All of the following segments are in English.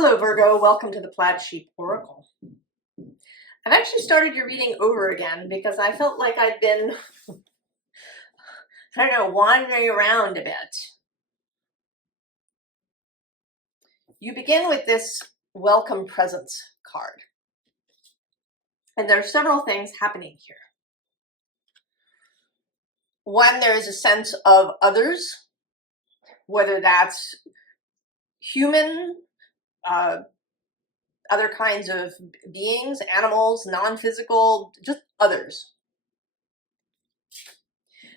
Hello, Virgo. Welcome to the Plaid Sheep Oracle. I've actually started your reading over again because I felt like I'd been, I don't know, wandering around a bit. You begin with this Welcome Presents card. And there are several things happening here. One, there is a sense of others, whether that's human, other kinds of beings, animals, non-physical, just others.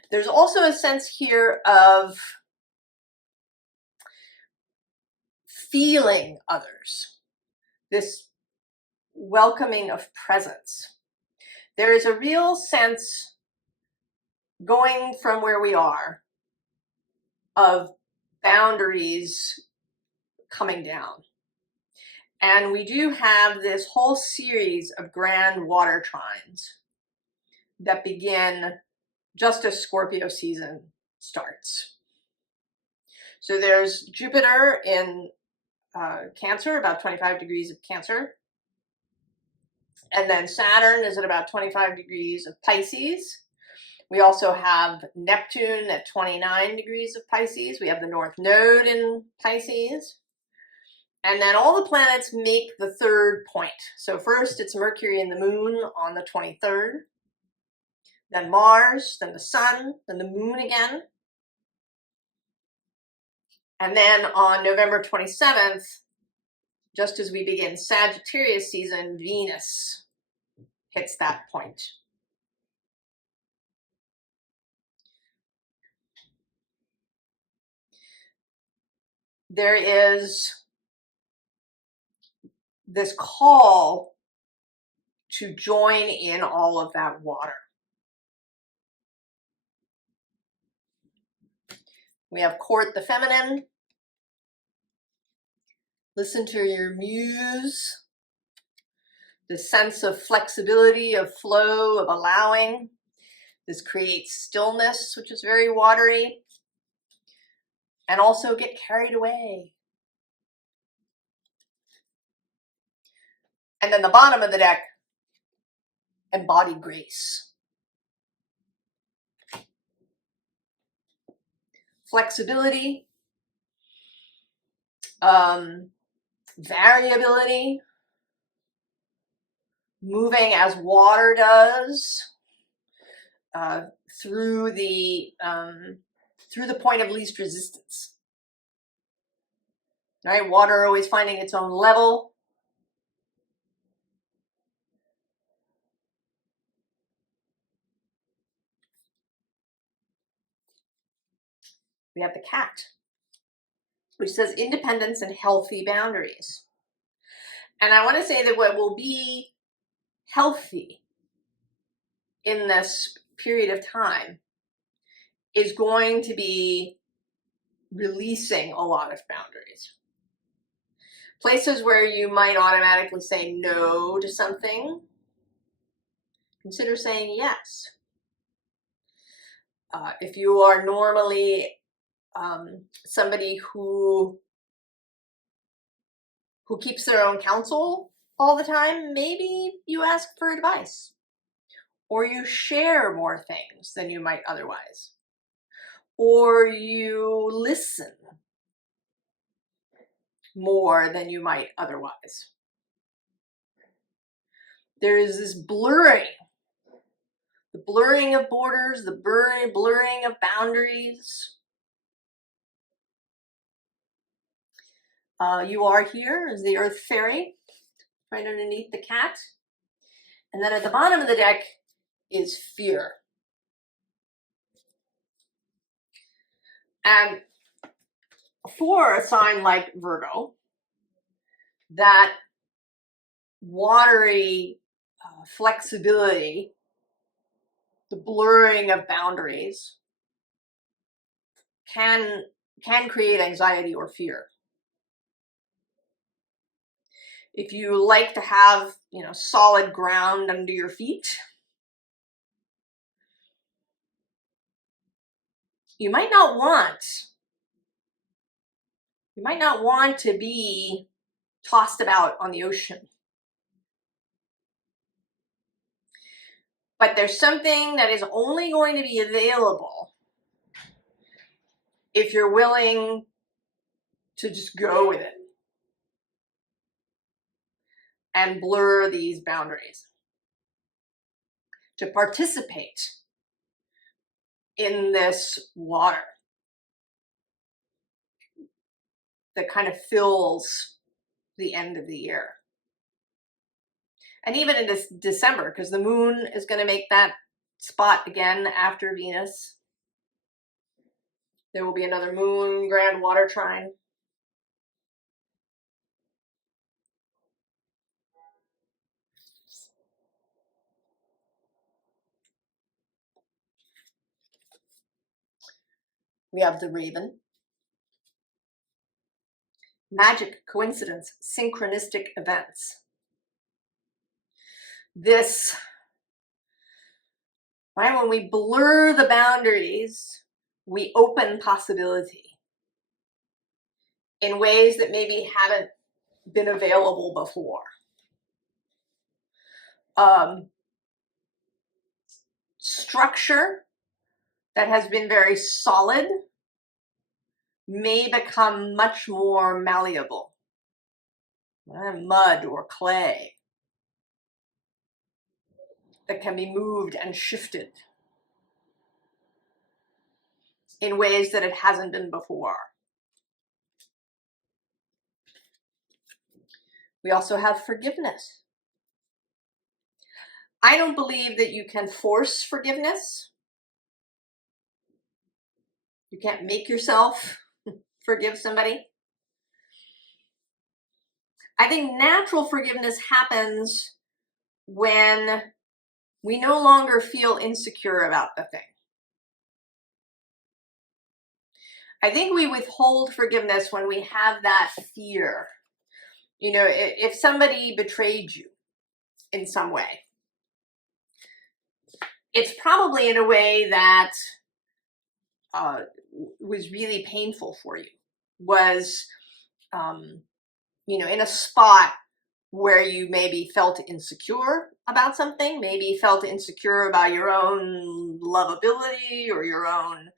There's also a sense here of feeling others, this welcoming of presence. There is a real sense going from where we are of boundaries coming down. And we do have this whole series of grand water trines that begin just as Scorpio season starts. So there's Jupiter in Cancer, about 25 degrees of Cancer. And then Saturn is at about 25 degrees of Pisces. We also have Neptune at 29 degrees of Pisces. We have the North Node in Pisces. And then all the planets make the third point. So first it's Mercury and the Moon on the 23rd. Then Mars, then the Sun, then the Moon again. And then on November 27th, just as we begin Sagittarius season, Venus hits that point. There is this call to join in all of that water. We have court the feminine. Listen to your muse. The sense of flexibility, of flow, of allowing. This creates stillness, which is very watery. And also get carried away. And then the bottom of the deck, embody grace. Flexibility, variability, moving as water does through the point of least resistance. Right, water always finding its own level. We have the cat, which says independence and healthy boundaries. And I want to say that what will be healthy in this period of time is going to be releasing a lot of boundaries. Places where you might automatically say no to something, consider saying yes. If you are normally somebody who keeps their own counsel all the time, maybe you ask for advice, or you share more things than you might otherwise, or you listen more than you might otherwise. There is this blurring, the blurring of borders, the blurring of boundaries. You are here as the Earth Fairy, right underneath the cat. And then at the bottom of the deck is fear. And for a sign like Virgo, that watery flexibility, the blurring of boundaries, can create anxiety or fear. If you like to have, solid ground under your feet, you might not want to be tossed about on the ocean. But there's something that is only going to be available if you're willing to just go with it and blur these boundaries, to participate in this water that kind of fills the end of the year. And even in this December, because the moon is going to make that spot again after Venus. There will be another moon grand water trine. We have the Raven. Magic, coincidence, synchronistic events. This, right, when we blur the boundaries, we open possibility in ways that maybe haven't been available before. Structure that has been very solid may become much more malleable. Mud or clay that can be moved and shifted in ways that it hasn't been before. We also have forgiveness. I don't believe that you can force forgiveness. You can't make yourself forgive somebody. I think natural forgiveness happens when we no longer feel insecure about the thing. I think we withhold forgiveness when we have that fear. You know, if somebody betrayed you in some way, it's probably in a way that was really painful for you, was, you know, in a spot where you maybe felt insecure about something, maybe felt insecure about your own lovability or your own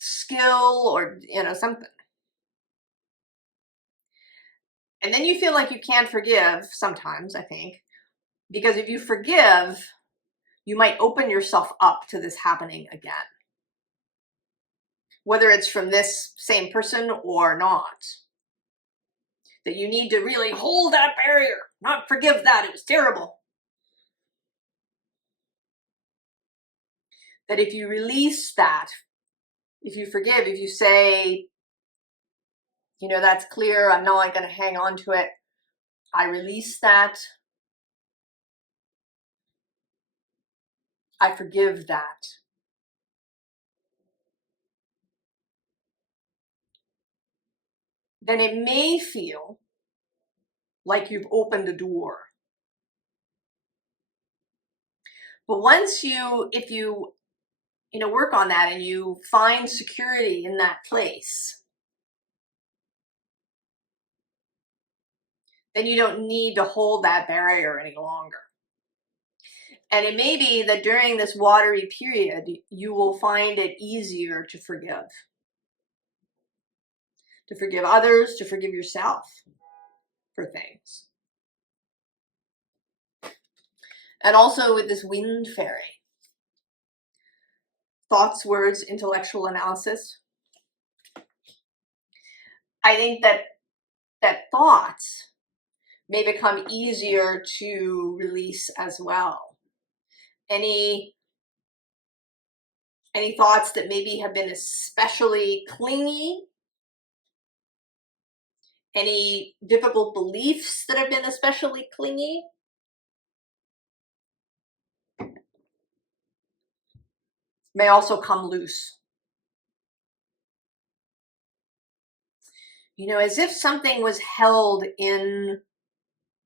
skill or, you know, something. And then you feel like you can't forgive sometimes, I think, because if you forgive, you might open yourself up to this happening again. Whether it's from this same person or not. That you need to really hold that barrier, not forgive that, it was terrible. That if you release that, if you forgive, if you say, you know, that's clear, I'm not going to hang on to it, I release that, I forgive that. Then it may feel like you've opened a door. But once you, if you know, work on that and you find security in that place, then you don't need to hold that barrier any longer. And it may be that during this watery period, you will find it easier to forgive. To forgive others, to forgive yourself for things. And also with this wind fairy. Thoughts, words, intellectual analysis. I think that thoughts may become easier to release as well. Any thoughts that maybe have been especially clingy, any difficult beliefs that have been especially clingy, may also come loose. You know, as if something was held in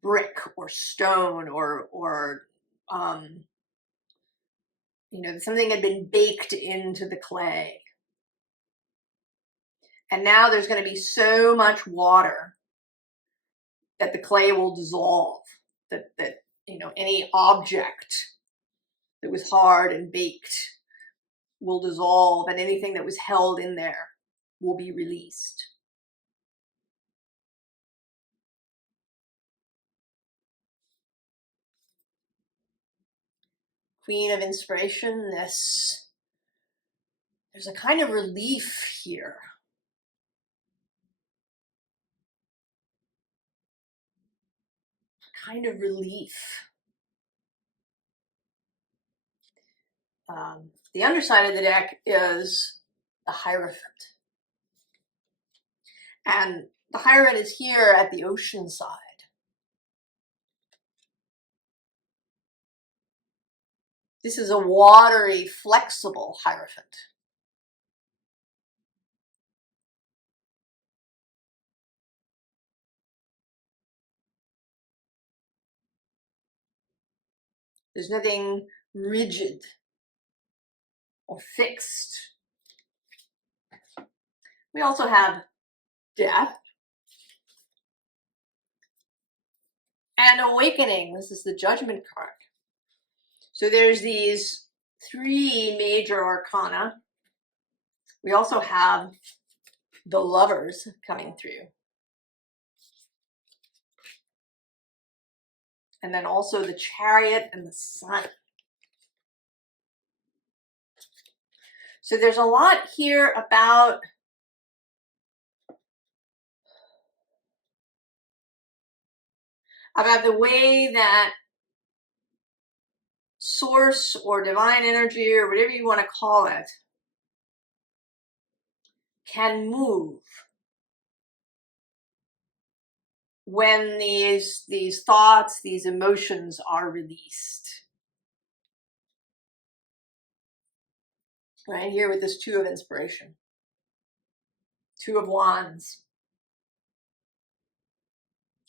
brick or stone or you know, something had been baked into the clay. And now there's going to be so much water that the clay will dissolve, that you know, any object that was hard and baked will dissolve, and anything that was held in there will be released. Queen of Inspiration, there's a kind of relief here. Kind of relief. The underside of the deck is the Hierophant. And the Hierophant is here at the ocean side. This is a watery, flexible Hierophant. There's nothing rigid or fixed. We also have Death and Awakening. This is the Judgment card. So there's these three major arcana. We also have the Lovers coming through. And then also the Chariot and the Sun. So there's a lot here about the way that source or divine energy, or whatever you want to call it, can move when these thoughts, these emotions are released. Right here with this Two of Inspiration, Two of Wands.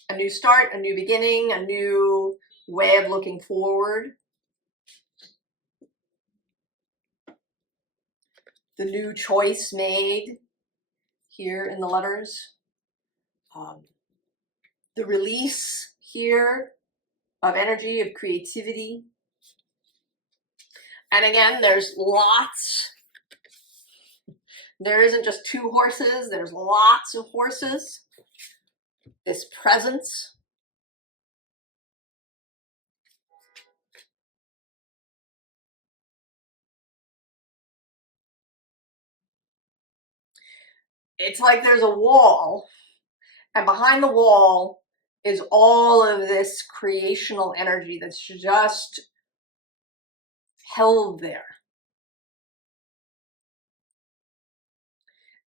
A new start, a new beginning, a new way of looking forward. The new choice made here in the Lovers. The release here of energy, of creativity. And again, there's lots. There isn't just two horses, there's lots of horses. This presence. It's like there's a wall, and behind the wall is all of this creational energy that's just held there.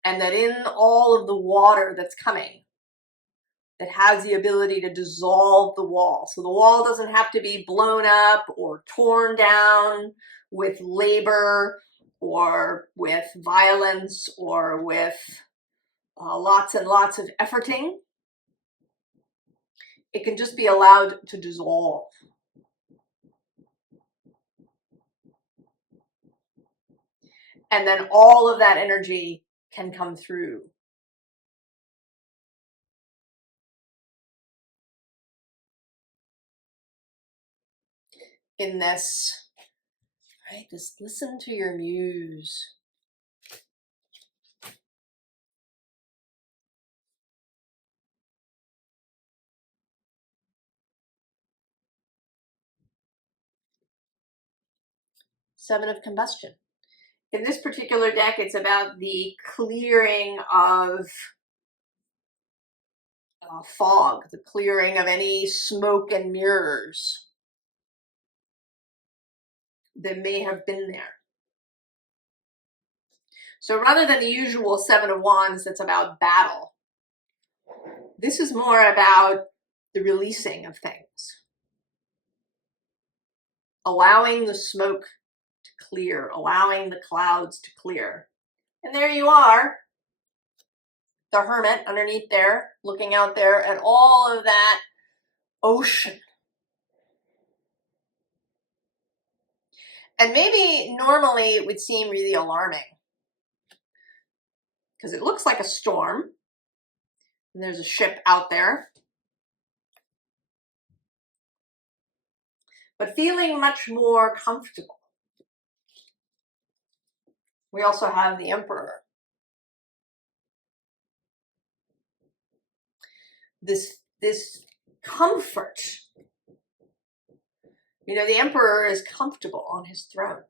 And that in all of the water that's coming, that has the ability to dissolve the wall. So the wall doesn't have to be blown up or torn down with labor or with violence or with lots and lots of efforting. It can just be allowed to dissolve. And then all of that energy can come through. In this, right? Just listen to your muse. Seven of Combustion. In this particular deck, it's about the clearing of fog, the clearing of any smoke and mirrors that may have been there. So rather than the usual Seven of Wands that's about battle, this is more about the releasing of things. Allowing the smoke to clear, allowing the clouds to clear. And there you are, the Hermit underneath there, looking out there at all of that ocean. And maybe normally it would seem really alarming because it looks like a storm and there's a ship out there but feeling much more comfortable. We also have the Emperor. This comfort. You know, the Emperor is comfortable on his throne.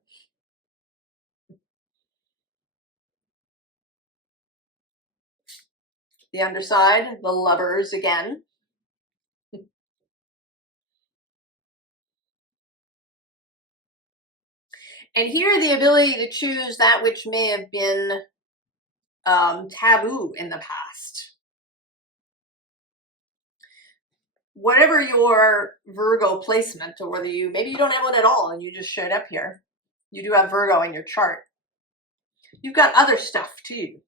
The underside, the Lovers again. And here the ability to choose that which may have been taboo in the past. Whatever your Virgo placement, or whether maybe you don't have one at all and you just showed up here, you do have Virgo in your chart. You've got other stuff too.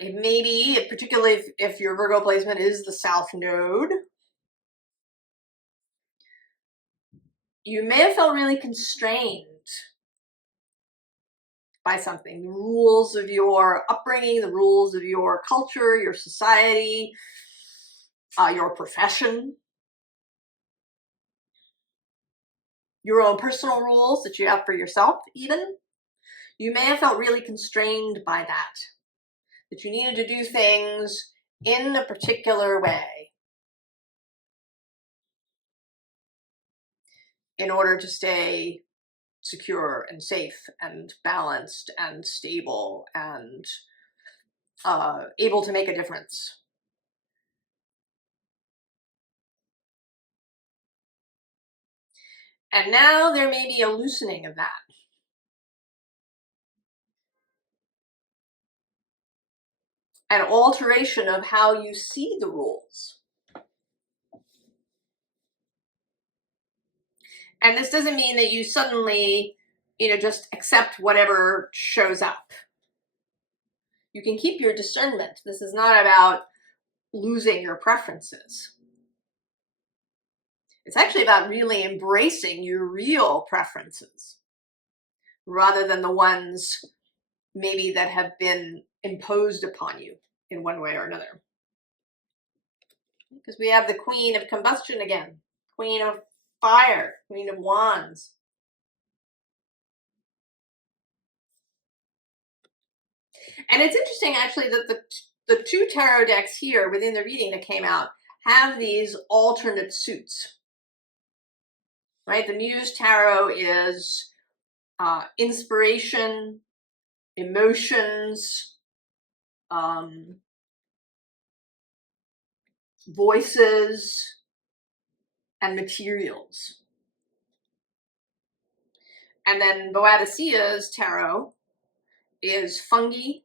It may be, particularly if your Virgo placement is the South Node, you may have felt really constrained by something. The rules of your upbringing, the rules of your culture, your society, your profession, your own personal rules that you have for yourself even. You may have felt really constrained by that you needed to do things in a particular way in order to stay secure and safe and balanced and stable and able to make a difference. And now there may be a loosening of that. An alteration of how you see the rules. And this doesn't mean that you suddenly, just accept whatever shows up. You can keep your discernment. This is not about losing your preferences. It's actually about really embracing your real preferences rather than the ones maybe that have been imposed upon you in one way or another. Because we have the Queen of Combustion again, Queen of Fire, Queen of Wands. And it's interesting actually that the two tarot decks here within the reading that came out have these alternate suits, right? The Muse Tarot is inspiration, emotions, voices, and materials. And then Boadicea's tarot is fungi,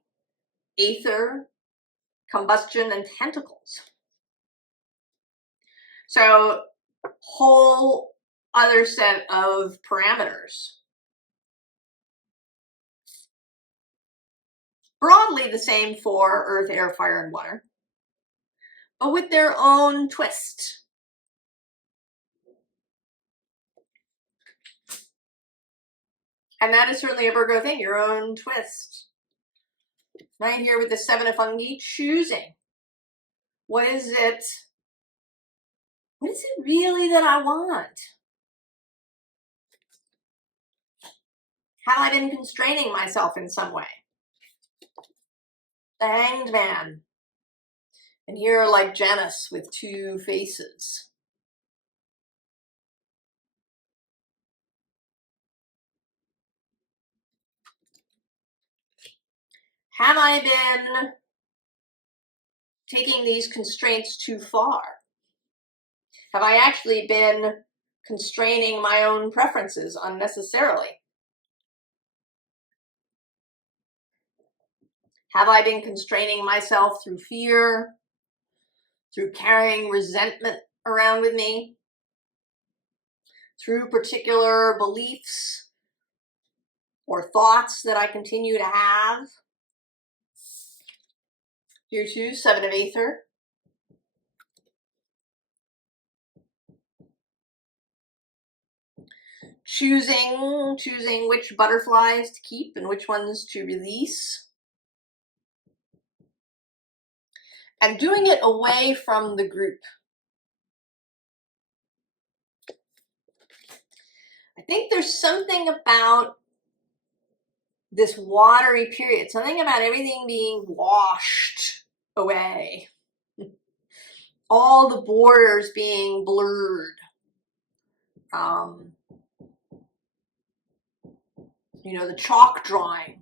aether, combustion, and tentacles. So whole other set of parameters. Broadly the same for earth, air, fire, and water, but with their own twist. And that is certainly a Virgo thing, your own twist. Right here with the Seven of Fungi, choosing. What is it really that I want? Have I been constraining myself in some way? The Hanged Man. And here, like Janus with two faces. Have I been taking these constraints too far? Have I actually been constraining my own preferences unnecessarily? Have I been constraining myself through fear, through carrying resentment around with me, through particular beliefs or thoughts that I continue to have? Here too, Seven of Aether. Choosing which butterflies to keep and which ones to release. and doing it away from the group. I think there's something about this watery period, something about everything being washed away, all the borders being blurred. You know, the chalk drawing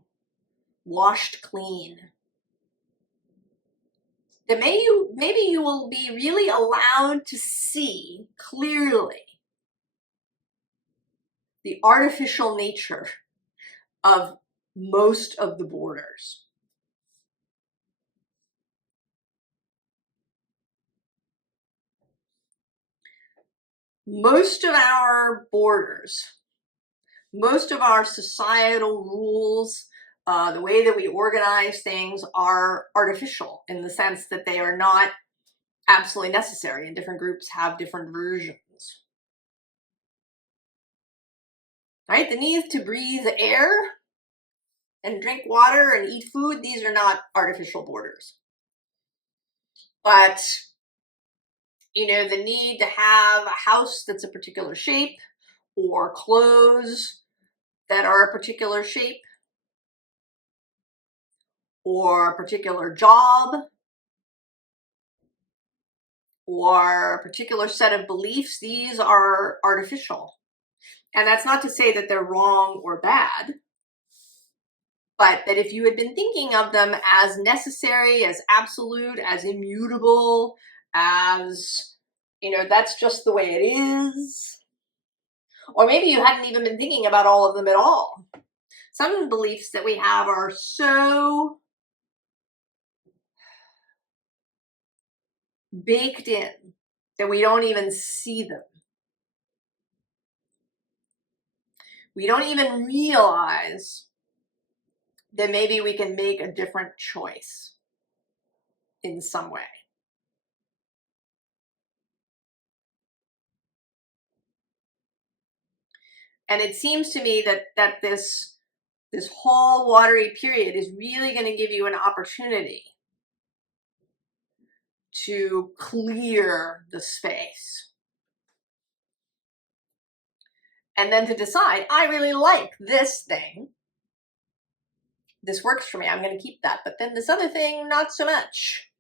washed clean. That maybe you will be really allowed to see clearly the artificial nature of most of the borders. Most of our borders, most of our societal rules, the way that we organize things are artificial in the sense that they are not absolutely necessary, and different groups have different versions. Right? The need to breathe air and drink water and eat food, these are not artificial borders. But, you know, the need to have a house that's a particular shape, or clothes that are a particular shape, or a particular job, or a particular set of beliefs, these are artificial. And that's not to say that they're wrong or bad, but that if you had been thinking of them as necessary, as absolute, as immutable, as, you know, that's just the way it is, or maybe you hadn't even been thinking about all of them at all. Some beliefs that we have are so baked in that we don't even see them. We don't even realize that maybe we can make a different choice in some way. And it seems to me that this whole watery period is really going to give you an opportunity to clear the space. And then to decide, I really like this thing. This works for me. I'm going to keep that. But then this other thing, not so much.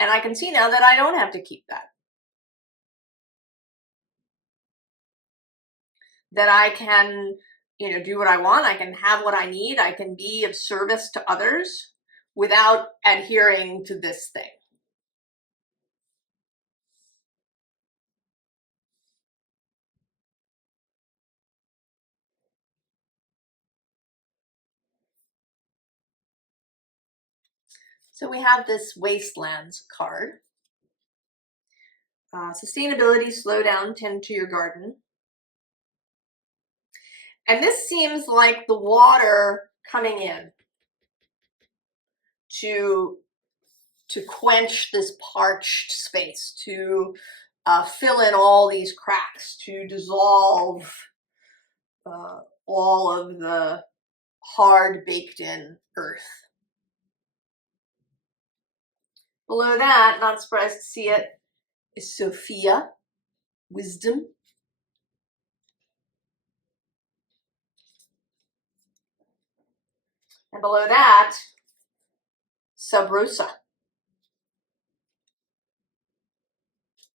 And I can see now that I don't have to keep that. That I can, you know, do what I want. I can have what I need. I can be of service to others without adhering to this thing. So we have this Wastelands card. Sustainability, slow down, tend to your garden. And this seems like the water coming in to quench this parched space, to fill in all these cracks, to dissolve all of the hard baked in earth. Below that, not surprised to see it, is Sophia, wisdom. And below that, Sub Rosa.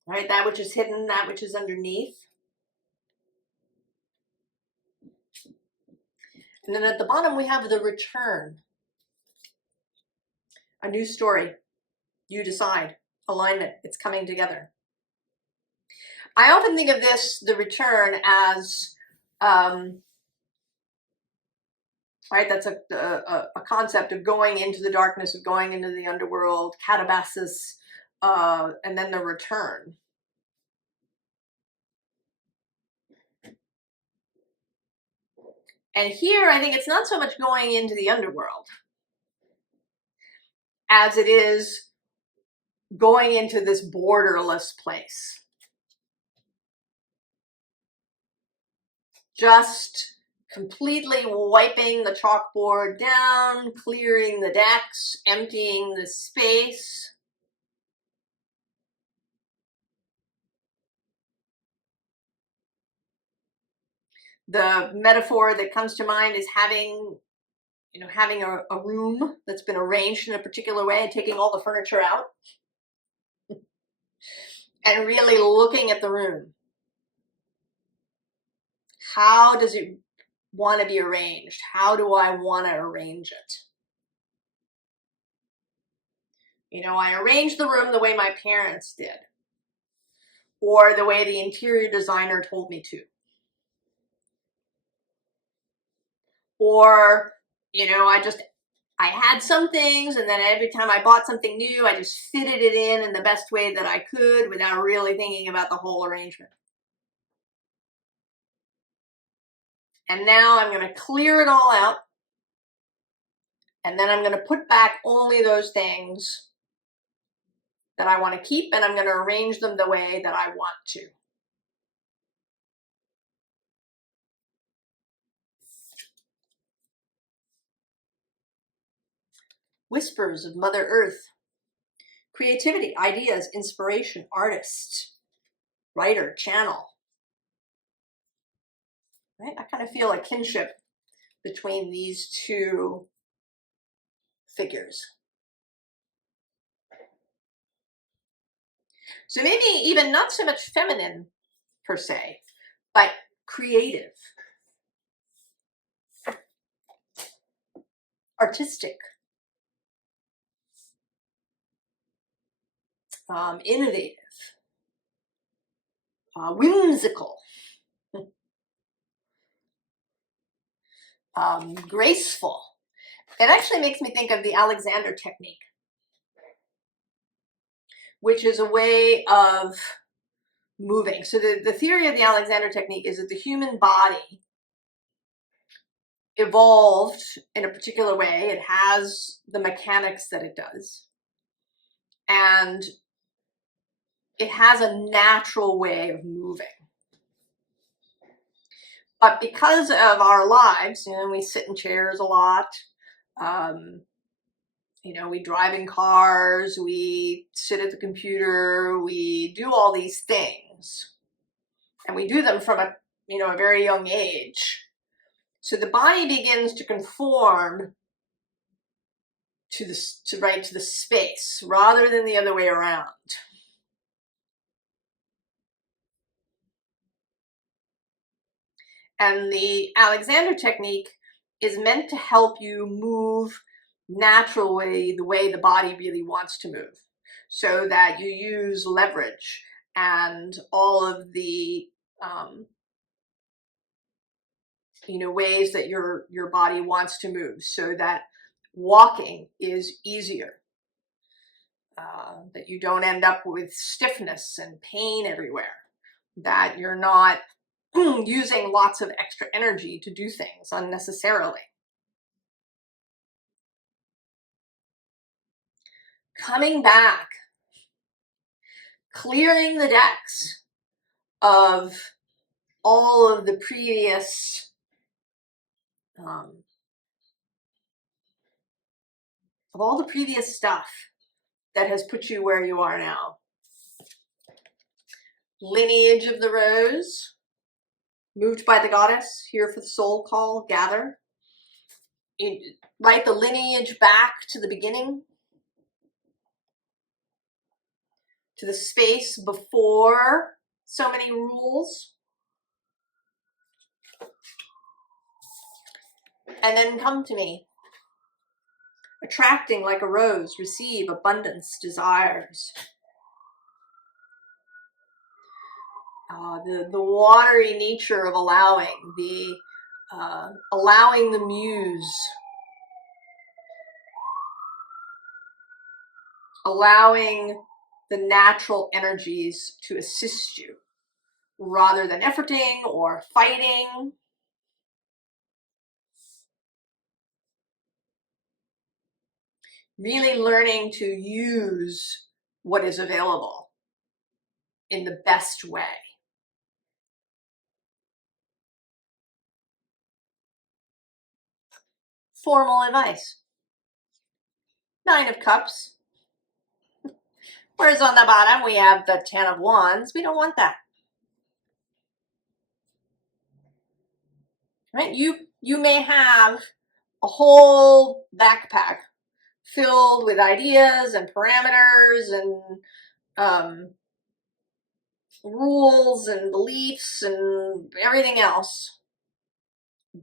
Right, that which is hidden, that which is underneath. And then at the bottom, we have the return. A new story. You decide. Alignment. It's coming together. I often think of this, the return, as right, that's a concept of going into the darkness, of going into the underworld, catabasis, and then the return. And here, I think it's not so much going into the underworld as it is going into this borderless place. Just completely wiping the chalkboard down, clearing the decks, emptying the space. The metaphor that comes to mind is having a room that's been arranged in a particular way and taking all the furniture out and really looking at the room. How does it want to be arranged? How do I want to arrange it? You know, I arranged the room the way my parents did, or the way the interior designer told me to. Or, you know, I had some things, and then every time I bought something new, I just fitted it in the best way that I could without really thinking about the whole arrangement. And now I'm going to clear it all out, and then I'm going to put back only those things that I want to keep, and I'm going to arrange them the way that I want to. Whispers of Mother Earth. Creativity, ideas, inspiration, artist, writer, channel. Right? I kind of feel a kinship between these two figures. So maybe even not so much feminine per se, but creative, artistic, innovative, whimsical, graceful. It actually makes me think of the Alexander technique, which is a way of moving. So the theory of the Alexander technique is that the human body evolved in a particular way. It has the mechanics that it does. And it has a natural way of moving. But because of our lives, you know, we sit in chairs a lot. You know, we drive in cars, we sit at the computer, we do all these things. And we do them from a very young age. So the body begins to conform to the space rather than the other way around. And the Alexander technique is meant to help you move naturally the way the body really wants to move, so that you use leverage and all of the ways that your body wants to move, so that walking is easier, that you don't end up with stiffness and pain everywhere, that you're not using lots of extra energy to do things unnecessarily. Coming back, clearing the decks of all of the previous stuff that has put you where you are now. Lineage of the rose, moved by the goddess, here for the soul call, gather. Write the lineage back to the beginning, to the space before so many rules. And then come to me. Attracting like a rose, receive abundance, desires. The watery nature of allowing, allowing the muse, allowing the natural energies to assist you rather than efforting or fighting. Really learning to use what is available in the best way. formal advice. Nine of Cups. Whereas on the bottom we have the Ten of Wands. We don't want that. Right? You may have a whole backpack filled with ideas and parameters and rules and beliefs and everything else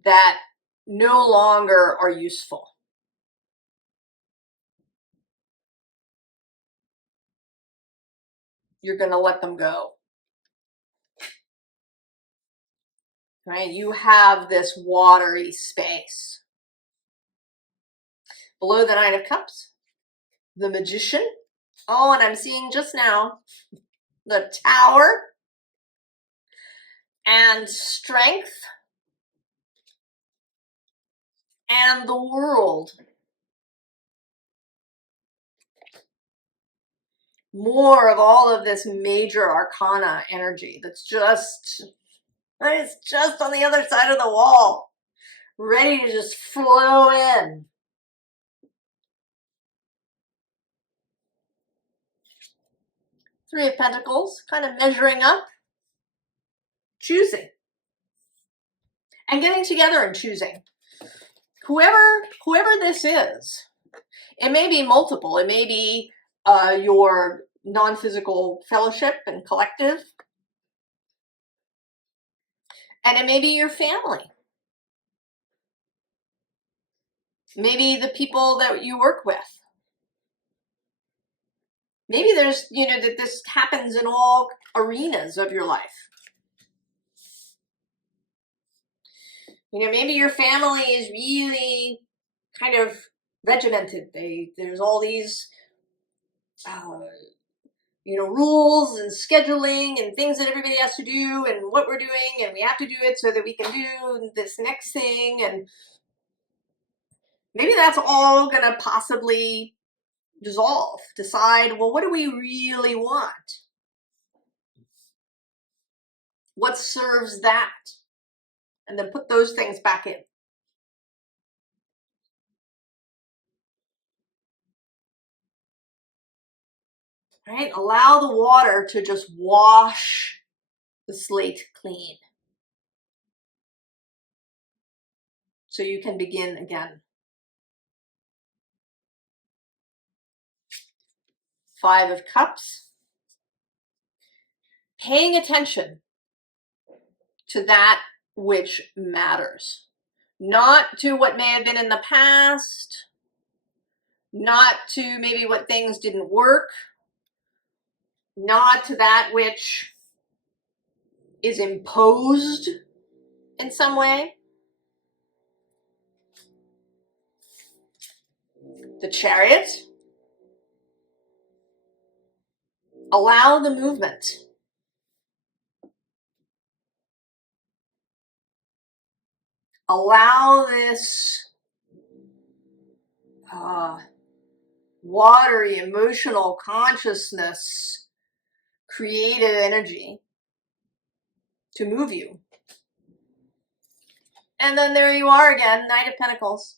that no longer are useful. You're going to let them go. Right? You have this watery space. Below the Nine of Cups, the Magician. Oh, and I'm seeing just now the Tower and Strength and the World. More of all of this major arcana energy that's just on the other side of the wall, ready to just flow in. Three of Pentacles, kind of measuring up, choosing, and getting together and choosing. Whoever this is, it may be multiple. It may be your non-physical fellowship and collective, and it may be your family. Maybe the people that you work with. Maybe there's, that this happens in all arenas of your life. Maybe your family is really kind of regimented. There's all these, rules and scheduling and things that everybody has to do and what we're doing, and we have to do it so that we can do this next thing. And maybe that's all going to possibly dissolve. Decide, well, what do we really want? What serves that? And then put those things back in. Right? Allow the water to just wash the slate clean, so you can begin again. Five of Cups. Paying attention to that which matters. Not to what may have been in the past. Not to maybe what things didn't work. Not to that which is imposed in some way. The Chariot. Allow the movement. Allow this watery, emotional consciousness, creative energy to move you. And then there you are again, Knight of Pentacles.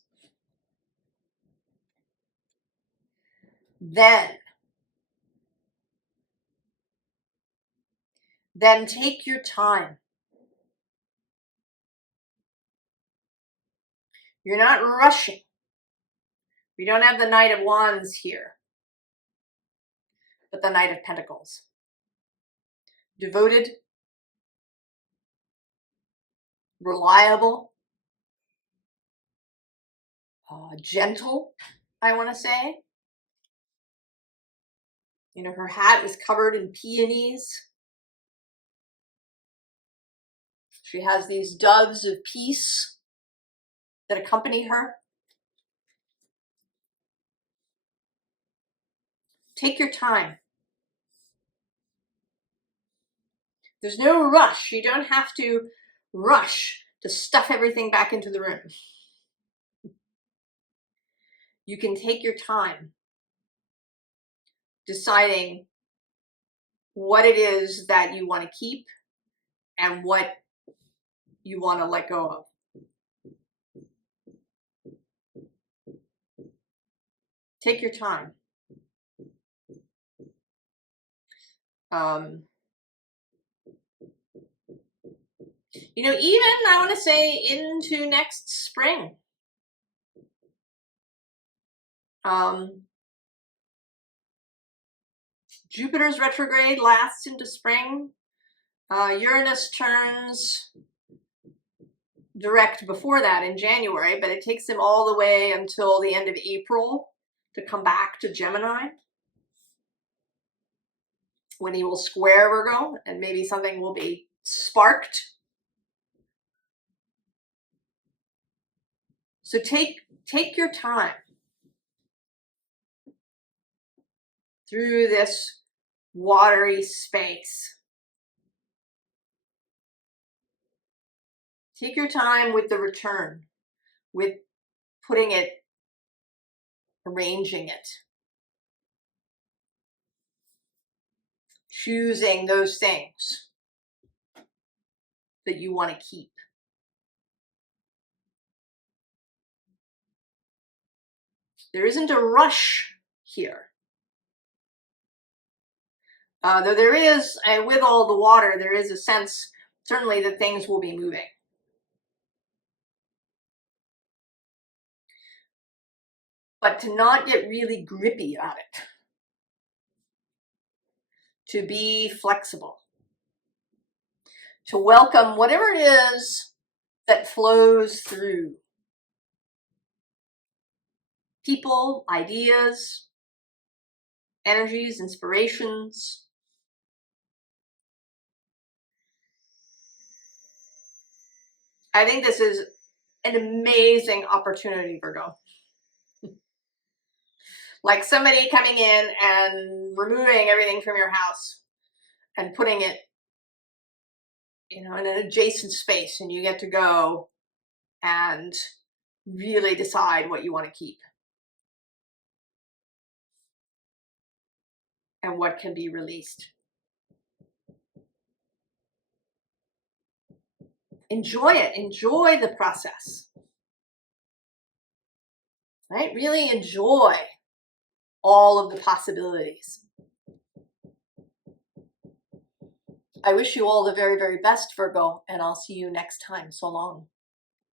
Then take your time. You're not rushing. We don't have the Knight of Wands here, but the Knight of Pentacles. Devoted, reliable, gentle, I want to say. Her hat is covered in peonies. She has these doves of peace that accompany her. Take your time. There's no rush. You don't have to rush to stuff everything back into the room. You can take your time deciding what it is that you want to keep and what you want to let go of. Take your time. You know, even I want to say into next spring. Jupiter's retrograde lasts into spring. Uranus turns direct before that in January, but it takes him all the way until the end of April to come back to Gemini, when he will square Virgo, and maybe something will be sparked. So take your time through this watery space. Take your time with the return, with putting it, arranging it, choosing those things that you want to keep. There isn't a rush here. Though there is, and with all the water, there is a sense, certainly, that things will be moving. But to not get really grippy about it. To be flexible. To welcome whatever it is that flows through. People, ideas, energies, inspirations. I think this is an amazing opportunity, Virgo. Like somebody coming in and removing everything from your house and putting it, you know, in an adjacent space, and you get to go and really decide what you want to keep and what can be released. Enjoy it. Enjoy the process. Right? Really enjoy all of the possibilities. I wish you all the very, very best, Virgo, and I'll see you next time. So long.